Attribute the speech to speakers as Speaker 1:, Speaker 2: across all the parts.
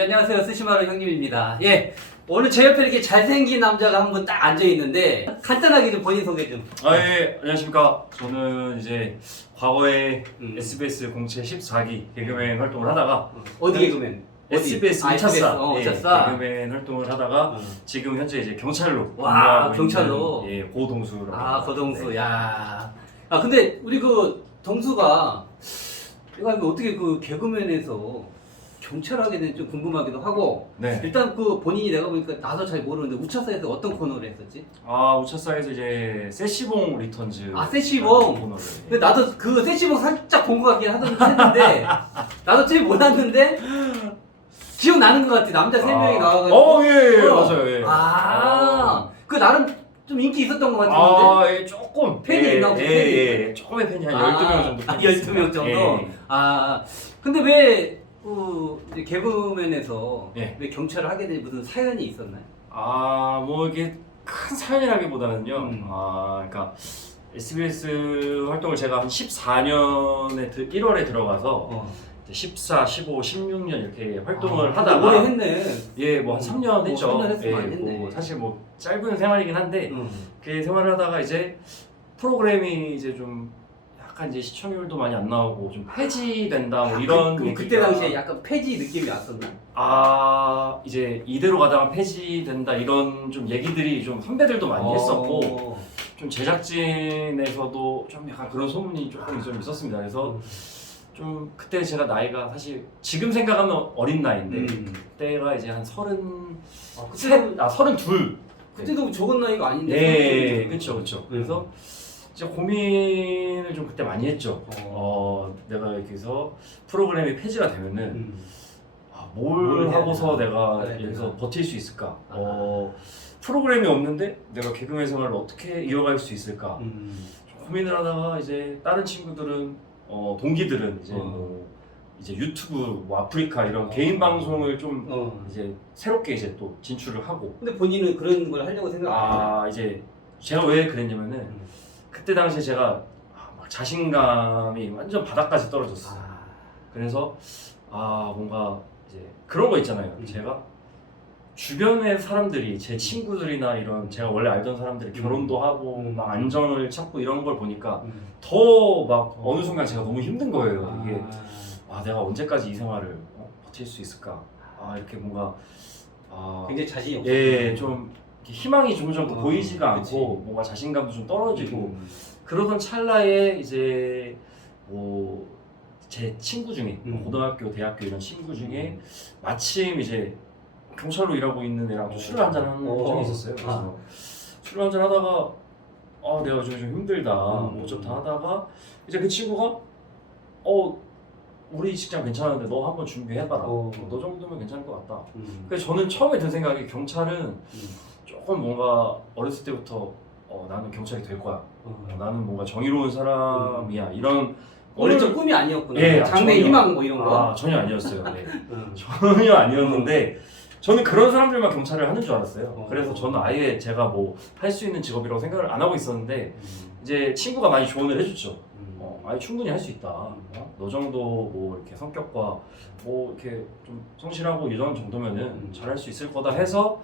Speaker 1: 예, 안녕하세요. 스시마루 형님입니다. 예, 오늘 제 옆에 이렇게 잘생긴 남자가 한 분 딱 앉아 있는데 간단하게 좀 본인 소개 좀.
Speaker 2: 아, 예, 안녕하십니까. 저는 이제 과거에
Speaker 1: 음.
Speaker 2: SBS 공채 14기 개그맨 활동을 하다가
Speaker 1: 어디 개그맨? 어디?
Speaker 2: SBS
Speaker 1: 아,
Speaker 2: 우차사
Speaker 1: SBS. 어,
Speaker 2: 예. 개그맨 활동을 하다가
Speaker 1: 어.
Speaker 2: 지금 현재 이제 경찰로
Speaker 1: 와,
Speaker 2: 근무하고
Speaker 1: 경찰로?
Speaker 2: 있는, 예, 고동수라고
Speaker 1: 아. 거동수.
Speaker 2: 네.
Speaker 1: 야. 아, 근데 우리 그 동수가 이거 어떻게 그 개그맨에서 경찰하게 된좀 궁금하기도 하고
Speaker 2: 네.
Speaker 1: 일단 그 본인이 내가 보니까 나도 잘 모르는데 우차사에서 어떤 코너를 했었지?
Speaker 2: 아, 우차사에서 이제 세시봉 리턴즈
Speaker 1: 아, 세시봉?
Speaker 2: 코너를
Speaker 1: 근데 나도 그 세시봉 살짝 본 것 같긴 하던 했는데 나도 제일 몰랐는데 기억나는 것 같아 남자 세 명이 나와가지고
Speaker 2: 어, 예, 예,
Speaker 1: 어.
Speaker 2: 맞아요. 예.
Speaker 1: 아, 그 나름 좀 인기 있었던 것 같은데
Speaker 2: 아, 예, 조금
Speaker 1: 팬이
Speaker 2: 예,
Speaker 1: 있나 보다,
Speaker 2: 예,
Speaker 1: 팬이.
Speaker 2: 예, 조금의 팬이 한 12명 정도
Speaker 1: 아,
Speaker 2: 팬이
Speaker 1: 12명
Speaker 2: 있습니다.
Speaker 1: 정도?
Speaker 2: 예.
Speaker 1: 아 근데 왜 그, 이제 개그맨에서
Speaker 2: 예.
Speaker 1: 왜 경찰을 하게 된 무슨 사연이 있었나요?
Speaker 2: 아, 뭐 이게 큰 사연이라기보다는요.
Speaker 1: 음.
Speaker 2: 아, 그러니까 SBS 활동을 제가 한 14년에 1월에 들어가서
Speaker 1: 어.
Speaker 2: 이제 14, 15, 16년 이렇게 활동을
Speaker 1: 아,
Speaker 2: 하다가
Speaker 1: 오래 했네
Speaker 2: 예, 뭐 한 3년 했죠.
Speaker 1: 어, 3년 했으면
Speaker 2: 예,
Speaker 1: 많이 했네.
Speaker 2: 뭐 사실 뭐 짧은 생활이긴 한데
Speaker 1: 응.
Speaker 2: 그 생활을 하다가 이제 프로그램이 이제 좀 약간 이제 시청률도 많이 안 나오고 좀 폐지된다 뭐 이런
Speaker 1: 그,
Speaker 2: 얘기가
Speaker 1: 그때 당시에 약간 폐지 느낌이 왔었나?
Speaker 2: 아 이제 이대로 가다가 폐지된다 이런 좀 얘기들이 좀 선배들도 많이 했었고
Speaker 1: 어.
Speaker 2: 좀 제작진에서도 좀 약간 그런 소문이 조금 좀 있었습니다. 그래서 좀 그때 제가 나이가 사실 지금 생각하면 어린 나이인데
Speaker 1: 음.
Speaker 2: 그때가 이제 한 서른
Speaker 1: 아, 그때도,
Speaker 2: 셋, 아 서른 둘.
Speaker 1: 그때도 적은 나이가 아닌데
Speaker 2: 네, 그렇죠, 그렇죠.
Speaker 1: 음.
Speaker 2: 그래서 이제 고민을 좀 그때 많이 했죠.
Speaker 1: 어.
Speaker 2: 어, 내가 여기서 프로그램이 폐지가 되면은
Speaker 1: 음.
Speaker 2: 아, 뭘,
Speaker 1: 뭘 해야
Speaker 2: 하고서
Speaker 1: 되나?
Speaker 2: 내가 여기서
Speaker 1: 내가.
Speaker 2: 버틸 수 있을까?
Speaker 1: 아.
Speaker 2: 어, 프로그램이 없는데 내가 개그맨 생활을 어떻게 이어갈 수 있을까?
Speaker 1: 음.
Speaker 2: 좀 고민을 하다가 이제 다른 친구들은 어, 동기들은 이제
Speaker 1: 어.
Speaker 2: 뭐 이제 유튜브, 뭐 아프리카 이런
Speaker 1: 어.
Speaker 2: 개인 방송을 좀
Speaker 1: 어.
Speaker 2: 이제 새롭게 이제 또 진출을 하고
Speaker 1: 근데 본인은 그런 걸 하려고 생각 안?
Speaker 2: 아 이제 제가 왜 그랬냐면은
Speaker 1: 음.
Speaker 2: 그때 당시에 제가 아, 막 자신감이 완전 바닥까지 떨어졌어요.
Speaker 1: 아.
Speaker 2: 그래서 아 뭔가 이제 그런 거 있잖아요.
Speaker 1: 음.
Speaker 2: 제가 주변의 사람들이 제 친구들이나 이런 제가 원래 알던 사람들이
Speaker 1: 음.
Speaker 2: 결혼도 하고
Speaker 1: 음.
Speaker 2: 막 안정을 찾고 이런 걸 보니까
Speaker 1: 음.
Speaker 2: 더막
Speaker 1: 어.
Speaker 2: 어느 순간 제가 너무 힘든 거예요. 이게
Speaker 1: 아.
Speaker 2: 아 내가 언제까지 이 생활을 어, 버틸 수 있을까? 아 이렇게 뭔가 아
Speaker 1: 굉장히 자신이 없어.
Speaker 2: 예, 좀 희망이 좀좀
Speaker 1: 어,
Speaker 2: 보이지가
Speaker 1: 그치.
Speaker 2: 않고 뭔가 자신감도 좀 떨어지고
Speaker 1: 음.
Speaker 2: 그러던 찰나에 이제 뭐 제 친구 중에
Speaker 1: 음.
Speaker 2: 고등학교, 대학교 이런 친구 중에 마침 이제 경찰로 일하고 있는 애랑 또 술을 한잔 하는
Speaker 1: 어.
Speaker 2: 적이 있었어요. 그래서
Speaker 1: 아.
Speaker 2: 술을 한잔 하다가 아 내가 요즘 좀 힘들다
Speaker 1: 음.
Speaker 2: 뭐 어쩌다 하다가 이제 그 친구가 어 우리 직장 괜찮은데 너 한번 준비해봐라.
Speaker 1: 어.
Speaker 2: 너 정도면 괜찮을 것 같다.
Speaker 1: 음.
Speaker 2: 그래서 저는 처음에 든 생각이 경찰은
Speaker 1: 음.
Speaker 2: 조금 뭔가 어렸을 때부터 어, 나는 경찰이 될 거야.
Speaker 1: 어.
Speaker 2: 어, 나는 뭔가 정의로운 사람이야. 이런
Speaker 1: 어릴 적
Speaker 2: 꿈을-
Speaker 1: 꿈이 아니었구나.
Speaker 2: 예,
Speaker 1: 장래
Speaker 2: 전혀.
Speaker 1: 희망 뭐 이런 거.
Speaker 2: 아, 전혀 아니었어요. 네.
Speaker 1: 음.
Speaker 2: 전혀 아니었는데 저는 그런 사람들만 경찰을 하는 줄 알았어요.
Speaker 1: 어.
Speaker 2: 그래서 저는 아예 제가 뭐 할 수 있는 직업이라고 생각을 안 하고 있었는데
Speaker 1: 음.
Speaker 2: 이제 친구가 많이 조언을 해줬죠.
Speaker 1: 음.
Speaker 2: 어, 아예 충분히 할 수 있다. 어? 너 정도 뭐 이렇게 성격과 뭐 이렇게 좀 성실하고 이런 정도면은
Speaker 1: 음.
Speaker 2: 잘할 수 있을 거다 해서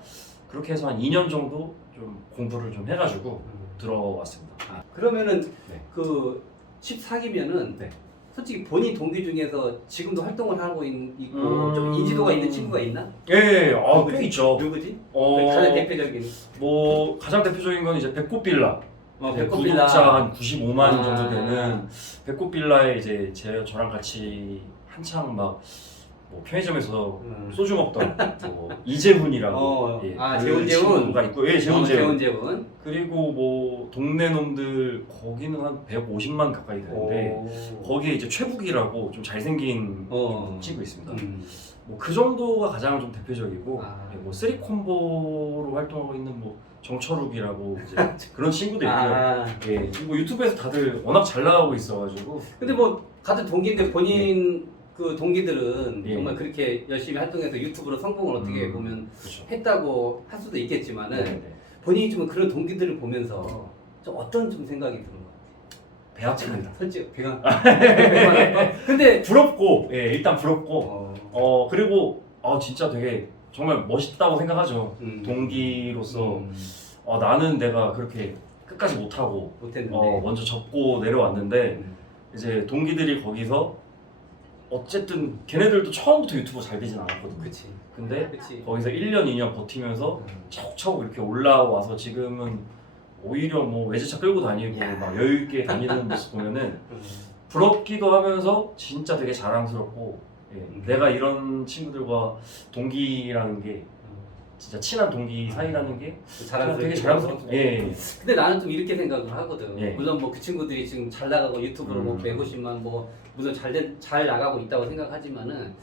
Speaker 2: 그렇게 해서 한 2년 정도 좀 공부를 좀 해가지고
Speaker 1: 음.
Speaker 2: 들어왔습니다.
Speaker 1: 아, 그러면은
Speaker 2: 네.
Speaker 1: 그 14기면은
Speaker 2: 네.
Speaker 1: 솔직히 본인 동기 중에서 지금도 활동을 하고 있, 고
Speaker 2: 음.
Speaker 1: 좀 인지도가 있는 친구가 있나?
Speaker 2: 예, 아,
Speaker 1: 누구지?
Speaker 2: 꽤 있죠.
Speaker 1: 누구지?
Speaker 2: 어,
Speaker 1: 가장 대표적인
Speaker 2: 뭐 가장 대표적인 건 이제 배꼽빌라.
Speaker 1: 어,
Speaker 2: 네,
Speaker 1: 배꼽빌라.
Speaker 2: 구독자 한 95만
Speaker 1: 아.
Speaker 2: 정도 되는 배꼽빌라에 이제 제 저랑 같이 한창 막 뭐 편의점에서
Speaker 1: 음.
Speaker 2: 소주 먹던 뭐 이재훈이라고
Speaker 1: 어,
Speaker 2: 예,
Speaker 1: 아,
Speaker 2: 그
Speaker 1: 재훈, 재훈.
Speaker 2: 친구가 있고 예 재훈
Speaker 1: 어,
Speaker 2: 재훈
Speaker 1: 재훈 재훈.
Speaker 2: 그리고 뭐 동네 놈들 거기는 한 150만 가까이 되는데
Speaker 1: 오.
Speaker 2: 거기에 이제 최북이라고 좀 잘생긴
Speaker 1: 어.
Speaker 2: 좀 친구 있습니다.
Speaker 1: 음.
Speaker 2: 뭐 그 정도가 가장 좀 대표적이고
Speaker 1: 아.
Speaker 2: 예, 뭐 쓰리 콤보로 활동하고 있는 뭐 정철욱이라고 이제 그런 친구도 있고요.
Speaker 1: 아.
Speaker 2: 예, 뭐 유튜브에서 다들 워낙 잘 나가고 있어가지고
Speaker 1: 근데 뭐 같은 동기인데 본인 그 동기들은
Speaker 2: 예.
Speaker 1: 정말 그렇게 열심히 활동해서 유튜브로 성공을 어떻게
Speaker 2: 음.
Speaker 1: 보면
Speaker 2: 그렇죠.
Speaker 1: 했다고 할 수도 있겠지만은
Speaker 2: 네, 네.
Speaker 1: 본인이 좀 그런 동기들을 보면서 좀 어떤 좀 생각이 드는 것. 같아요? 솔직히 배가 아파? 근데
Speaker 2: 부럽고 예 일단 부럽고
Speaker 1: 어,
Speaker 2: 어 그리고 아 진짜 되게 정말 멋있다고 생각하죠.
Speaker 1: 음.
Speaker 2: 동기로서
Speaker 1: 음,
Speaker 2: 어, 나는 내가 그렇게 끝까지 못하고
Speaker 1: 못했는데.
Speaker 2: 어, 먼저 접고 내려왔는데
Speaker 1: 음.
Speaker 2: 이제 동기들이 거기서 어쨌든 걔네들도 처음부터 유튜브 잘 되진 않았거든.
Speaker 1: 그치.
Speaker 2: 근데
Speaker 1: 그치.
Speaker 2: 거기서 1년 2년 버티면서
Speaker 1: 음.
Speaker 2: 차곡차곡 이렇게 올라와서 지금은 오히려 뭐 외제차 끌고 다니고 막 여유 있게 다니는 모습 보면은
Speaker 1: 음.
Speaker 2: 부럽기도 하면서 진짜 되게 자랑스럽고 예,
Speaker 1: 음.
Speaker 2: 내가 이런 친구들과 동기라는 게 진짜 친한 동기 사이라는 게 되게 자랑스럽고 예,
Speaker 1: 근데 나는 좀 이렇게 생각을 하거든.
Speaker 2: 예.
Speaker 1: 물론 뭐 그 친구들이 지금 잘 나가고 유튜브로 뭐
Speaker 2: 음.
Speaker 1: 150만 뭐 물론 잘, 된- 잘 나가고 있다고 생각하지만은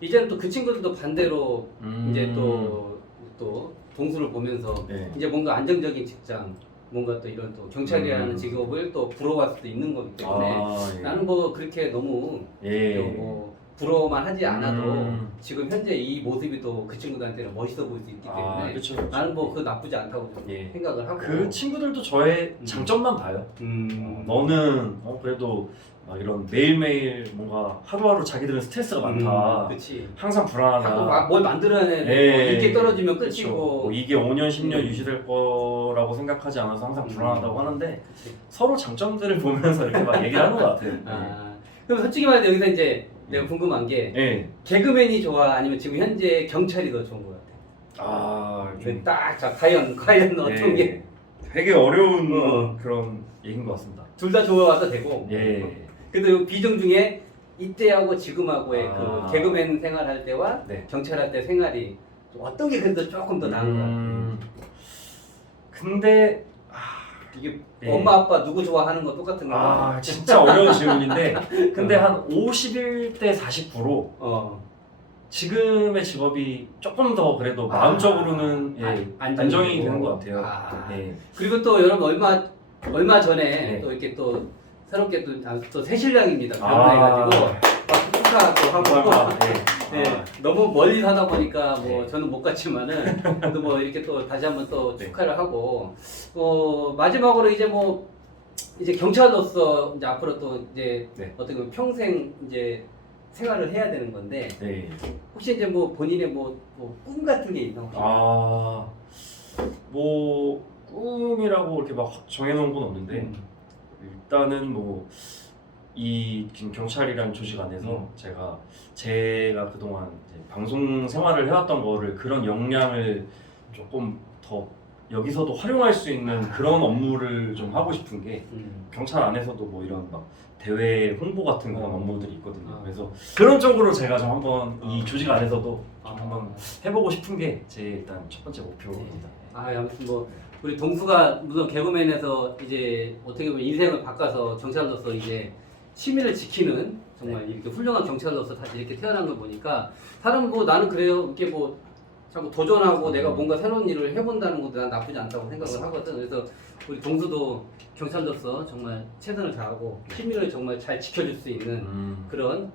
Speaker 1: 이제는 또 그 친구들도 반대로
Speaker 2: 음.
Speaker 1: 이제 또, 또 동수를 보면서
Speaker 2: 예.
Speaker 1: 이제 뭔가 안정적인 직장, 뭔가 또 이런 또 경찰이라는
Speaker 2: 음.
Speaker 1: 직업을 또 부러워할 수도 있는 거기 때문에
Speaker 2: 아, 예.
Speaker 1: 나는 뭐 그렇게 너무
Speaker 2: 예.
Speaker 1: 뭐 부러워만 하지 않아도
Speaker 2: 음.
Speaker 1: 지금 현재 이 모습이 또 그 친구들한테는 멋있어 보일 수 있기 때문에
Speaker 2: 아, 그렇죠. 그렇죠.
Speaker 1: 나는 뭐 그 나쁘지 않다고 좀
Speaker 2: 예.
Speaker 1: 생각을 하고
Speaker 2: 그 친구들도 저의
Speaker 1: 음.
Speaker 2: 장점만 봐요.
Speaker 1: 음,
Speaker 2: 어, 너는 어, 그래도 막 이런 매일매일 뭔가 하루하루 자기들은 스트레스가 많다.
Speaker 1: 그렇지.
Speaker 2: 항상 불안하다.
Speaker 1: 자꾸 막뭘 만들어내야 돼.
Speaker 2: 예.
Speaker 1: 뭐 이게 떨어지면
Speaker 2: 그쵸.
Speaker 1: 끝이고.
Speaker 2: 뭐 이게 5년, 10년
Speaker 1: 음.
Speaker 2: 유지될 거라고 생각하지 않아서 항상
Speaker 1: 음.
Speaker 2: 불안하다고 하는데
Speaker 1: 그치.
Speaker 2: 서로 장점들을 보면서 이렇게 막 얘기하는 것 같아요.
Speaker 1: 아, 그럼 솔직히 말해서 여기서 이제 내가
Speaker 2: 음.
Speaker 1: 궁금한 게
Speaker 2: 예.
Speaker 1: 개그맨이 좋아 아니면 지금 현재 경찰이 더 좋은 것 같아.
Speaker 2: 아,
Speaker 1: 그 딱, 자, 과연, 과연 어떤 게.
Speaker 2: 예. 되게 어려운
Speaker 1: 어.
Speaker 2: 그런 얘기인 것 같습니다.
Speaker 1: 둘 다 좋아도 되고.
Speaker 2: 예.
Speaker 1: 그래도 비중 중에 이때하고 지금하고의
Speaker 2: 아.
Speaker 1: 그 개그맨 생활할 때와
Speaker 2: 네.
Speaker 1: 경찰할 때 생활이 좀 어떤 게 그래도 조금 더 나은 것 같아.
Speaker 2: 음, 근데
Speaker 1: 이게
Speaker 2: 예.
Speaker 1: 엄마 아빠 누구 좋아하는 거 똑같은 거.
Speaker 2: 아 진짜 어려운 질문인데 근데 한 51대 49로
Speaker 1: 어.
Speaker 2: 지금의 직업이 조금 더 그래도
Speaker 1: 아.
Speaker 2: 마음적으로는 예,
Speaker 1: 안- 안정이.
Speaker 2: 되는 것 같아요.
Speaker 1: 아.
Speaker 2: 예.
Speaker 1: 그리고 또 여러분 얼마 얼마 전에
Speaker 2: 네.
Speaker 1: 또 이렇게 또 새롭게 또, 아, 또 새신랑입니다.
Speaker 2: 아.
Speaker 1: 결혼해가지고 막 축하 또 하고
Speaker 2: 감사합니다. 예.
Speaker 1: 네,
Speaker 2: 아,
Speaker 1: 너무 멀리 사다 보니까 뭐
Speaker 2: 네.
Speaker 1: 저는 못 갔지만은 그래도 뭐 이렇게 또 다시 한번 또
Speaker 2: 네.
Speaker 1: 축하를 하고 어 마지막으로 이제 뭐 이제 경찰로서 이제 앞으로 또 이제
Speaker 2: 네.
Speaker 1: 어떻게 보면 평생 이제 생활을 해야 되는 건데
Speaker 2: 네.
Speaker 1: 혹시 이제 뭐 본인의 뭐꿈 같은 게 있나 혹시?
Speaker 2: 아, 뭐 꿈이라고 이렇게 막확 정해놓은 건 없는데
Speaker 1: 음.
Speaker 2: 일단은 뭐 이 지금 경찰이라는 조직 안에서
Speaker 1: 음.
Speaker 2: 제가 제가 그동안 방송 생활을 해왔던 거를 그런 역량을 조금 더 여기서도 활용할 수 있는 그런 업무를 좀 하고 싶은 게
Speaker 1: 음.
Speaker 2: 경찰 안에서도 뭐 이런 막 대회 홍보 같은 그런
Speaker 1: 어.
Speaker 2: 업무들이 있거든요.
Speaker 1: 어.
Speaker 2: 그래서 그런 쪽으로 제가 좀 한번 이
Speaker 1: 어.
Speaker 2: 조직 안에서도 좀
Speaker 1: 아.
Speaker 2: 한번 해보고 싶은 게 제 일단 첫 번째 목표입니다.
Speaker 1: 아, 아무튼 뭐 우리 동수가 물론 개그맨에서 이제 어떻게 보면 인생을 바꿔서 경찰로서 이제 시민을 지키는 정말 이렇게 훌륭한 경찰로서 다시 이렇게 태어난 걸 보니까 사람 뭐 나는 그래요. 이렇게 뭐 자꾸 도전하고 내가 뭔가 새로운 일을 해본다는 것도 난 나쁘지 않다고 생각을 하거든. 그래서 우리 동수도 경찰로서 정말 최선을 다하고 시민을 정말 잘 지켜줄 수 있는
Speaker 2: 음.
Speaker 1: 그런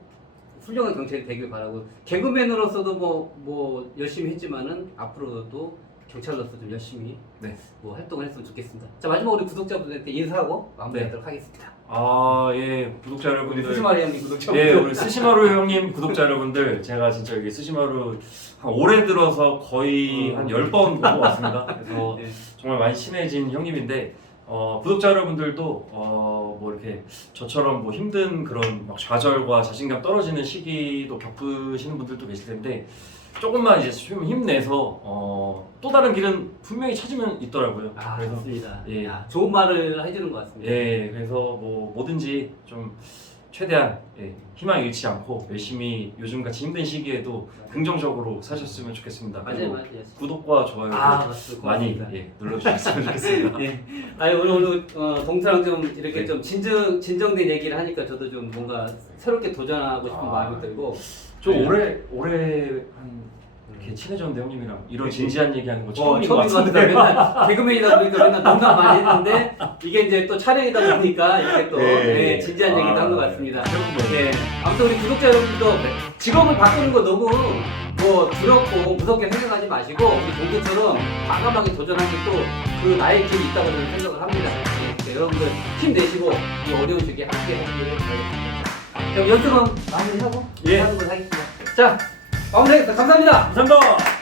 Speaker 1: 훌륭한 경찰이 되길 바라고. 개그맨으로서도 뭐, 뭐 열심히 했지만은 앞으로도 경찰로서 좀 열심히
Speaker 2: 네.
Speaker 1: 뭐 활동을 했으면 좋겠습니다. 자 마지막으로 우리 구독자분들께 인사하고 마무리하도록 하겠습니다.
Speaker 2: 아, 예, 구독자
Speaker 1: 우리
Speaker 2: 여러분들.
Speaker 1: 수시마리 형님 구독자분들.
Speaker 2: 예, 우리 스시마루 형님 구독자 여러분들, 제가 진짜 여기 스시마루 한 올해 들어서 거의
Speaker 1: 어.
Speaker 2: 한 10번 본 것 같습니다. 그래서
Speaker 1: 네.
Speaker 2: 정말 많이 친해진 형님인데, 어, 구독자 여러분들도, 어, 뭐 이렇게 저처럼 뭐 힘든 그런 막 좌절과 자신감 떨어지는 시기도 겪으시는 분들도 계실 텐데, 조금만 이제 좀 힘내서, 어, 또 다른 길은 분명히 찾으면 있더라고요.
Speaker 1: 아
Speaker 2: 그래서
Speaker 1: 맞습니다.
Speaker 2: 예.
Speaker 1: 야, 좋은 말을 해주는 것 같습니다.
Speaker 2: 예, 그래서 뭐 뭐든지 좀 최대한 예, 희망 잃지 않고 열심히 요즘 같이 힘든 시기에도 긍정적으로 사셨으면 좋겠습니다.
Speaker 1: 맞아요,
Speaker 2: 그리고
Speaker 1: 맞아요.
Speaker 2: 구독과 좋아요
Speaker 1: 아 맞습니다.
Speaker 2: 많이
Speaker 1: 고맙습니다.
Speaker 2: 예, 눌러주셨으면 좋겠습니다.
Speaker 1: 예. 아니 오늘 오늘 어, 동서랑 좀 이렇게
Speaker 2: 네.
Speaker 1: 좀 진정 진정된 얘기를 하니까 저도 좀 뭔가 새롭게 도전하고 싶은
Speaker 2: 아.
Speaker 1: 마음이 들고
Speaker 2: 좀
Speaker 1: 네.
Speaker 2: 올해 올해 한 이렇게 친해졌는데 형님이랑 이런
Speaker 1: 그치.
Speaker 2: 진지한 얘기하는 거
Speaker 1: 어,
Speaker 2: 처음인 것
Speaker 1: 처음인 것 같은데
Speaker 2: 같은데.
Speaker 1: 맨날 개그맨이다 보니까 맨날 농담 많이 했는데 이게 이제 또 촬영이다 보니까 이렇게 또
Speaker 2: 네.
Speaker 1: 예, 진지한
Speaker 2: 아,
Speaker 1: 얘기도 한 것 같습니다.
Speaker 2: 네.
Speaker 1: 예. 아무튼 우리 구독자 여러분들도 직업을 바꾸는 거 너무 뭐 두렵고 무섭게 생각하지 마시고 우리 동구처럼 과감하게 도전하는 또그 나의 길이 있다고 저는 생각을 합니다. 예, 여러분들 힘내시고 이 어려운 시기에 함께 하기를 바라겠습니다. 그럼 연습은 마무리하고
Speaker 2: 예.
Speaker 1: 하는 걸 하겠습니다. 자, 마무리하겠습니다. 감사합니다.
Speaker 2: 감사합니다.